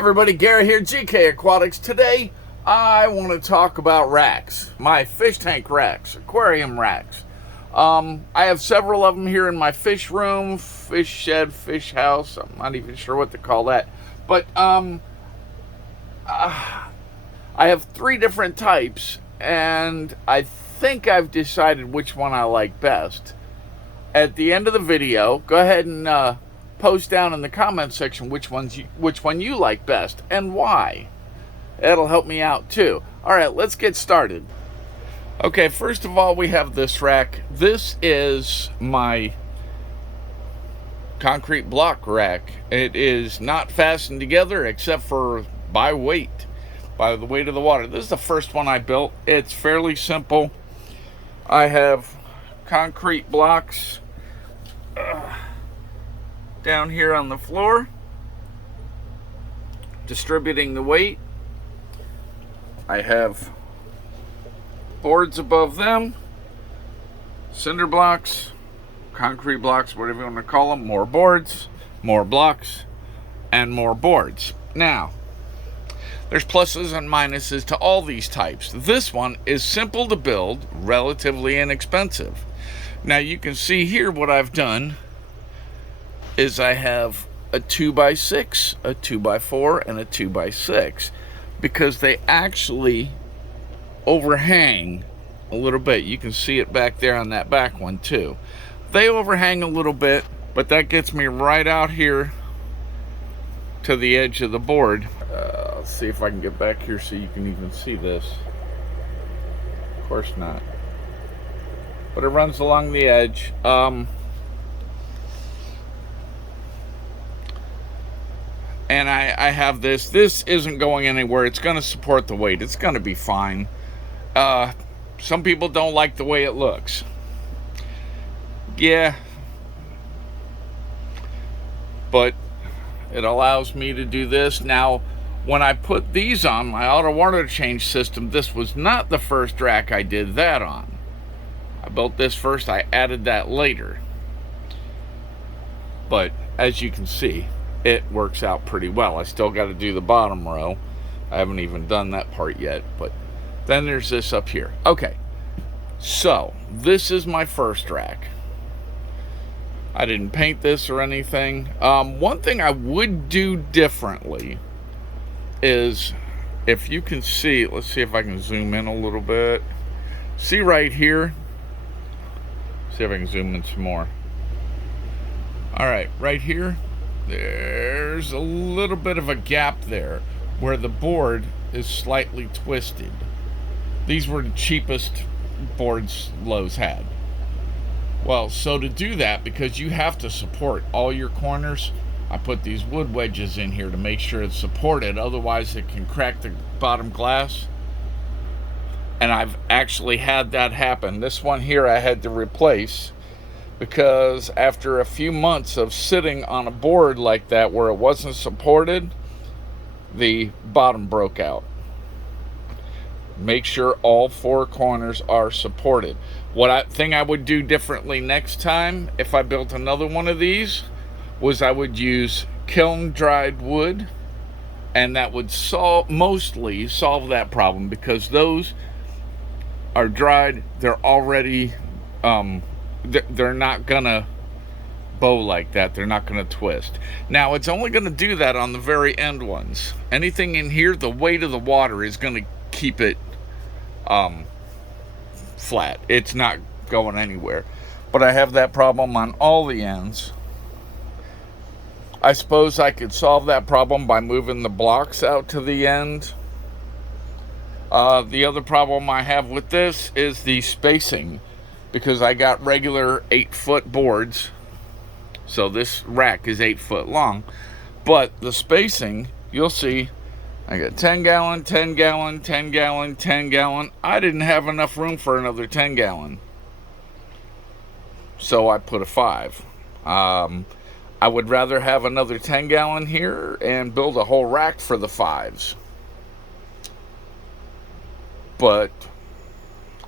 Everybody, Gary here, GK Aquatics. Today, I want to talk about racks, my fish tank racks, aquarium racks. I have several of them here in my fish room, fish shed, fish house. I'm not even sure what to call that. But I have three different types, and I think I've decided which one I like best. At the end of the video, go ahead and post down in the comment section which one you like best and why. That'll help me out too. All right, let's get started. Okay, first of all, we have this rack. This is my concrete block rack. It is not fastened together except for by the weight of the water. This is the first one I built. It's fairly simple. I have concrete blocks down here on the floor, distributing the weight. I have boards above them, cinder blocks, concrete blocks, whatever you want to call them, more boards, more blocks, and more boards. Now, there's pluses and minuses to all these types. This one is simple to build, relatively inexpensive. Now you can see here what I've done is I have a 2x6, a 2x4, and a 2x6 because they actually overhang a little bit. You can see it back there on that back one too. They overhang a little bit, but that gets me right out here to the edge of the board. Let's see if I can get back here so you can even see this. Of course not. But it runs along the edge. And I have this. This isn't going anywhere. It's going to support the weight. It's going to be fine. Some people don't like the way it looks. Yeah. But it allows me to do this. Now, when I put these on my auto water change system, this was not the first rack I did that on. I built this first. I added that later. But as you can see, it works out pretty well. I still got to do the bottom row. I haven't even done that part yet, but then there's this up here. Okay, so this is my first rack. I didn't paint this or anything. One thing I would do differently is, if you can see, let's see if I can zoom in a little bit. See right here? See if I can zoom in some more. All right, right here. There's a little bit of a gap there where the board is slightly twisted. These were the cheapest boards Lowe's had. Well, so to do that, because you have to support all your corners, I put these wood wedges in here to make sure it's supported. Otherwise, it can crack the bottom glass. And I've actually had that happen. This one here I had to replace, because after a few months of sitting on a board like that where it wasn't supported, the bottom broke out. Make sure all four corners are supported. Thing I would do differently next time, if I built another one of these, was I would use kiln dried wood, and that would mostly solve that problem, because those are dried. They're already they're not gonna bow like that. They're not gonna twist. Now, it's only gonna do that on the very end ones. Anything in here, the weight of the water is gonna keep it flat. It's not going anywhere. But I have that problem on all the ends. I suppose I could solve that problem by moving the blocks out to the end. The other problem I have with this is the spacing, because I got regular 8-foot boards, so this rack is 8 foot long, but the spacing, you'll see, I got 10 gallon, 10 gallon, 10 gallon, 10 gallon. I didn't have enough room for another 10 gallon, so I put a 5. I would rather have another 10 gallon here and build a whole rack for the 5s, but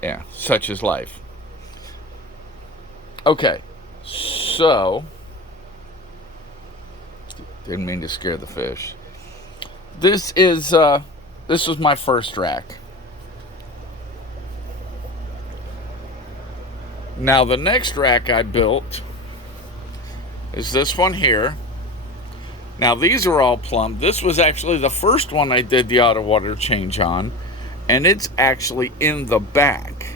yeah, such is life. Okay, so, didn't mean to scare the fish. This was my first rack. Now the next rack I built is this one here. Now these are all plumbed. This was actually the first one I did the auto water change on, and it's actually in the back.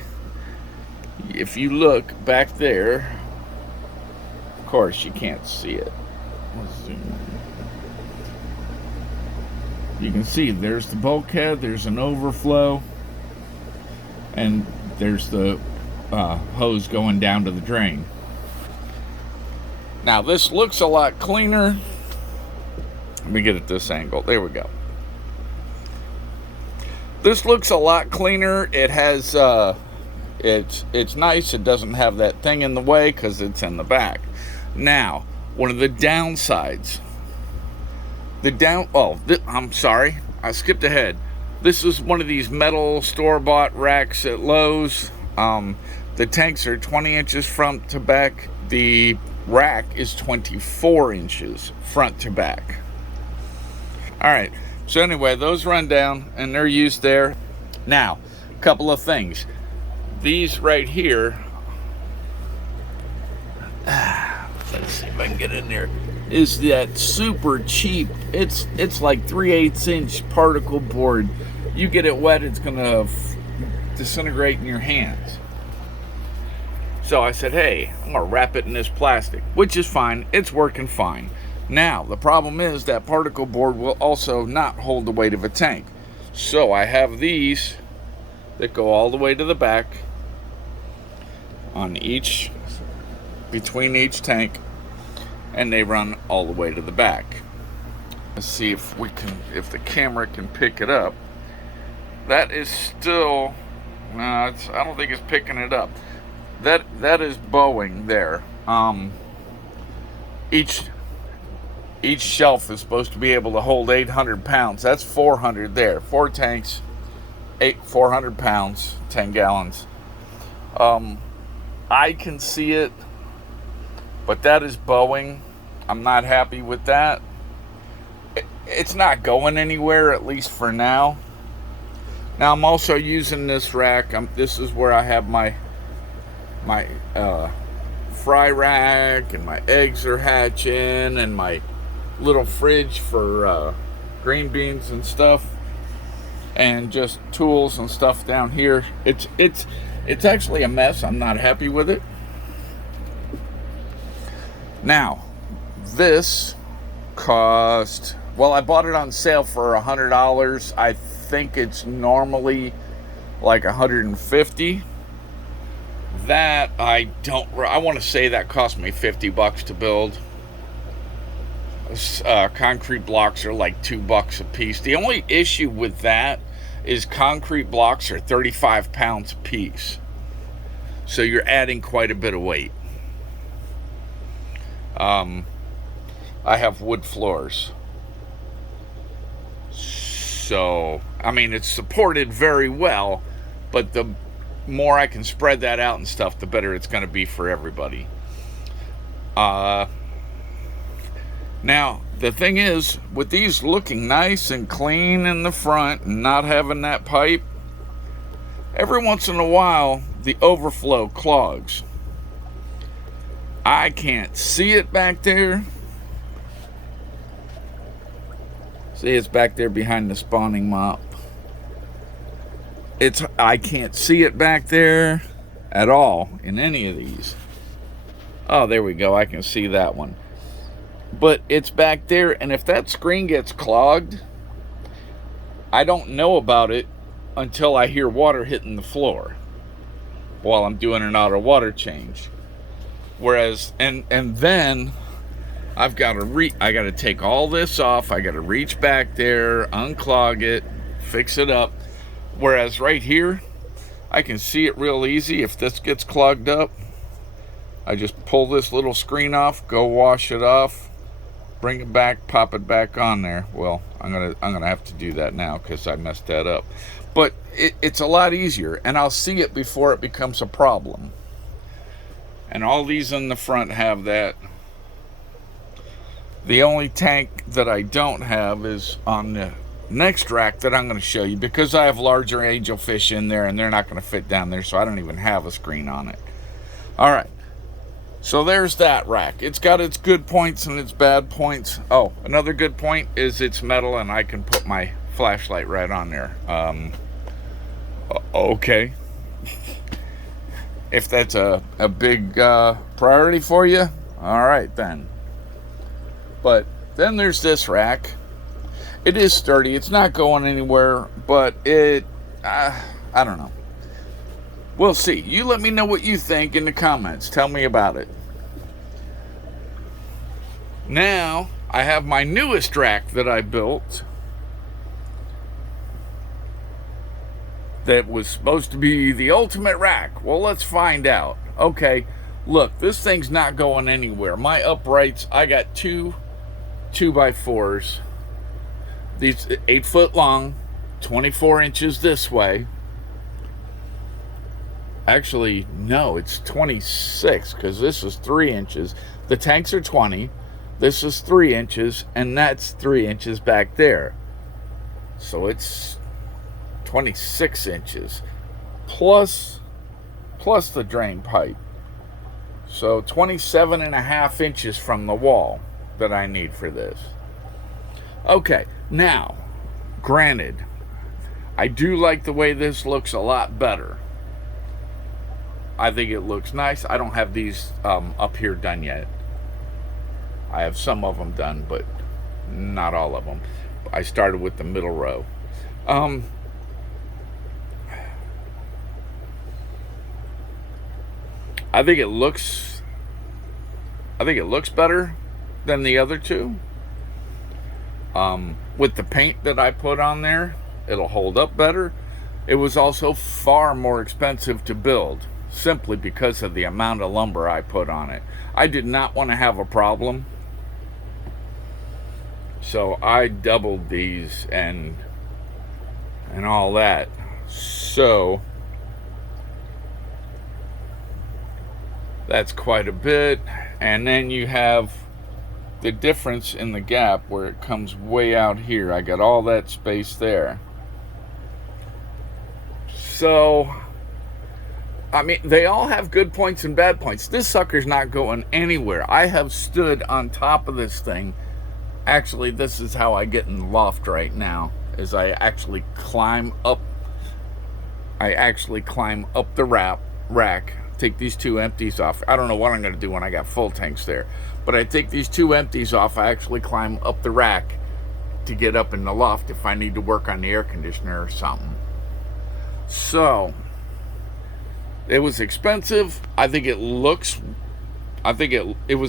If you look back there, of course you can't see it. You can see there's the bulkhead, there's an overflow, and there's the hose going down to the drain. Now this looks a lot cleaner. Let me get at this angle. There we go. This looks a lot cleaner. It has it's nice. It doesn't have that thing in the way because it's in the back. Now, one of the downsides. I'm sorry. I skipped ahead. This is one of these metal store-bought racks at Lowe's. The tanks are 20 inches front to back. The rack is 24 inches front to back. Alright, so anyway, those run down and they're used there. Now, a couple of things. These right here, let's see if I can get in there, is that super cheap, it's like 3/8 inch particle board. You get it wet, it's gonna disintegrate in your hands. So I said, hey, I'm gonna wrap it in this plastic, which is fine, it's working fine. Now, the problem is that particle board will also not hold the weight of a tank. So I have these that go all the way to the back on each, between each tank, and they run all the way to the back. Let's see if the camera can pick it up. That is still, I don't think it's picking it up. That is bowing there. Each shelf is supposed to be able to hold 800 pounds. That's 400 there. 4 tanks, 400 pounds, 10 gallons. I can see it, but that is bowing. I'm not happy with that. It's not going anywhere, at least for now. Now I'm also using this rack. This is where I have my fry rack, and my eggs are hatching, and my little fridge for green beans and stuff, and just tools and stuff down here. It's actually a mess. I'm not happy with it. Now, this cost, well, I bought it on sale for $100. I think it's normally like $150. That I want to say that cost me $50 to build. Concrete blocks are like $2 a piece. The only issue with that is concrete blocks are 35 pounds a piece, so you're adding quite a bit of weight. I have wood floors, so I mean it's supported very well, but the more I can spread that out and stuff, the better it's going to be for everybody. Now, the thing is, with these looking nice and clean in the front and not having that pipe, every once in a while, the overflow clogs. I can't see it back there. See, it's back there behind the spawning mop. I can't see it back there at all in any of these. Oh, there we go. I can see that one. But it's back there, and if that screen gets clogged, I don't know about it until I hear water hitting the floor while I'm doing an auto water change. Whereas, and then I've got to take all this off. I got to reach back there, unclog it, fix it up. Whereas right here, I can see it real easy. If this gets clogged up, I just pull this little screen off, go wash it off, bring it back, pop it back on there. Well, I'm gonna have to do that now because I messed that up. But it's a lot easier, and I'll see it before it becomes a problem. And all these in the front have that. The only tank that I don't have is on next rack that I'm going to show you, because I have larger angelfish in there and they're not going to fit down there, so I don't even have a screen on it. All right, so there's that rack. It's got its good points and its bad points. Oh, another good point is it's metal and I can put my flashlight right on there. Okay. If that's a big priority for you, all right then. But then there's this rack. It is sturdy. It's not going anywhere, but I don't know. We'll see. You let me know what you think in the comments. Tell me about it. Now, I have my newest rack that I built. That was supposed to be the ultimate rack. Well, let's find out. Okay, look, this thing's not going anywhere. My uprights, I got two 2x4s. These 8 foot long, 24 inches this way. Actually, no, it's 26 because this is 3 inches. The tanks are 20. This is 3 inches, and that's 3 inches back there. So it's 26 inches plus the drain pipe. So 27 and a half inches from the wall that I need for this. Okay, now, granted, I do like the way this looks a lot better. I think it looks nice. I don't have these up here done yet. I have some of them done, but not all of them. I started with the middle row. I think it looks better than the other two. With the paint that I put on there, it'll hold up better. It was also far more expensive to build, simply because of the amount of lumber I put on it. I did not want to have a problem, so I doubled these and all that. So that's quite a bit. And then you have the difference in the gap where it comes way out here. I got all that space there. So, I mean, they all have good points and bad points. This sucker's not going anywhere. I have stood on top of this thing. Actually, this is how I get in the loft right now, is I actually climb up the rack, take these two empties off. I don't know what I'm going to do when I got full tanks there, but I take these two empties off. I actually climb up the rack to get up in the loft if I need to work on the air conditioner or something. So it was expensive. I think it was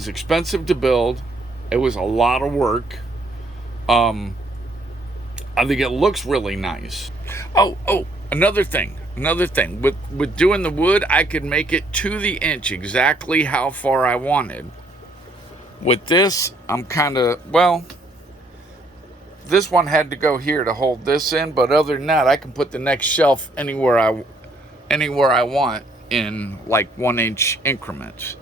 expensive to build. It was a lot of work. I think it looks really nice. Oh, another thing. With doing the wood, I could make it to the inch exactly how far I wanted. With this, I'm this one had to go here to hold this in, but other than that, I can put the next shelf anywhere I want in like 1 inch increments.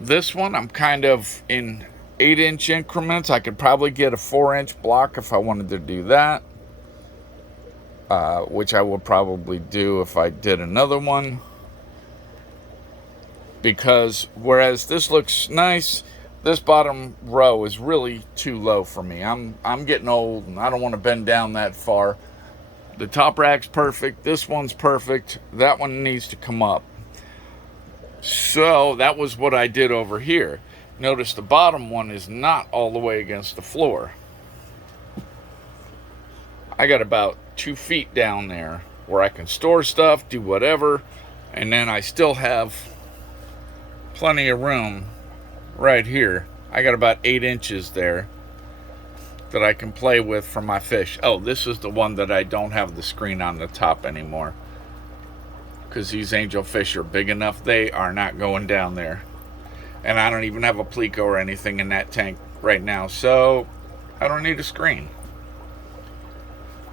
This one, I'm kind of in 8-inch increments. I could probably get a 4-inch block if I wanted to do that. Which I would probably do if I did another one. Because whereas this looks nice, this bottom row is really too low for me. I'm getting old and I don't want to bend down that far. The top rack's perfect. This one's perfect. That one needs to come up. So that was what I did over here. Notice the bottom one is not all the way against the floor. I got about 2 feet down there where I can store stuff, do whatever, and then I still have plenty of room right here. I got about 8 inches there that I can play with for my fish. Oh, this is the one that I don't have the screen on the top anymore, because these angelfish are big enough. They are not going down there. And I don't even have a pleco or anything in that tank right now, so I don't need a screen.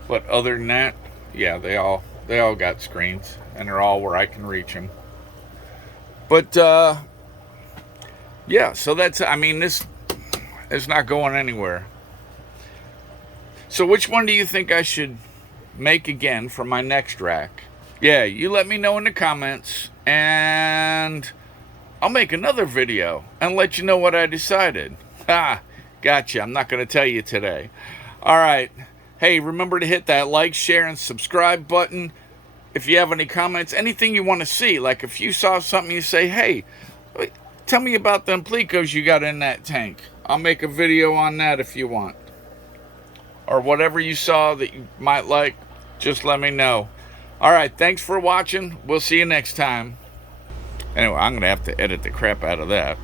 But other than that, yeah, they all got screens, and they're all where I can reach them. But yeah, so that's, I mean, this is not going anywhere. So which one do you think I should make again for my next rack? Yeah, you let me know in the comments, and I'll make another video and let you know what I decided. Ha, gotcha. I'm not going to tell you today. All right. Hey, remember to hit that like, share, and subscribe button. If you have any comments, anything you want to see, like if you saw something you say, hey, tell me about them plecos you got in that tank. I'll make a video on that if you want. Or whatever you saw that you might like, just let me know. All right, thanks for watching. We'll see you next time. Anyway, I'm going to have to edit the crap out of that.